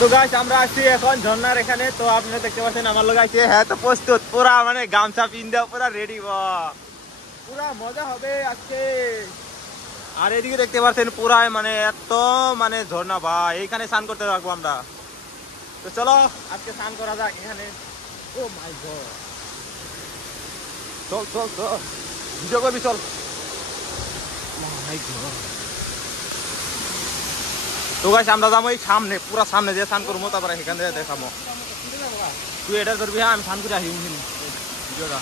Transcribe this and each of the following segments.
তো গাইস আমরা আছি এখন ঝর্ণার এখানে। তো আপনারা দেখতে পাচ্ছেন আমার লোক আছে, হ্যাঁ তো প্রস্তুত পুরা, মানে গামছা পিন্দা পুরা রেডি, পুরা মজা হবে আজকে। আর এদিকে দেখতে পাচ্ছেন পুরা মানে এত মানে ঝর্ণা ভাই, এইখানে স্নান করতে থাকবো আমরা। তো চলো আজকে স্নান করা যাক এখানে। ও মাই গড, চল চল চল ভিডিও করবি, চল। মাই গড, তো গাইস আমরা যাবো এই সামনে, পুরা সামনে যে স্নান করবো, তারপরে এখান থেকে দেখাবো। তুই এটা করবি, হ্যাঁ আমি স্নান করে আসি ভিডিওটা।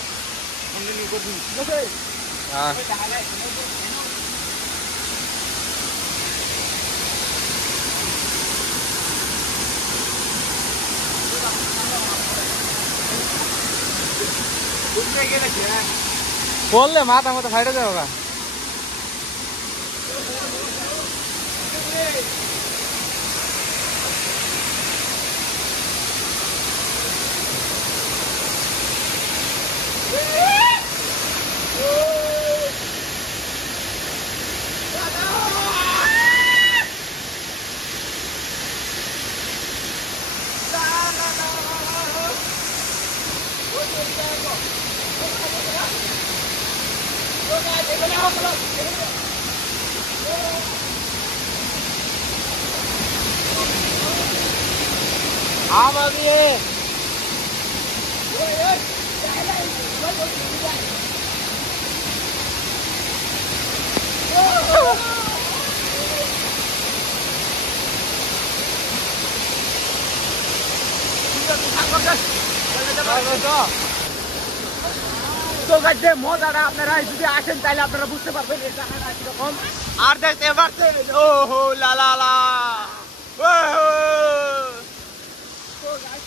বললে মাথা মতো ফাইটে যাবো গা। তো গাইছে মজাটা আপনারা যদি আসেন তাহলে আপনারা বুঝতে পারবেন এই জায়গাটা কিরকম। আর দেখতে পাচ্ছেন ও হো লা লা লা, তো গাইস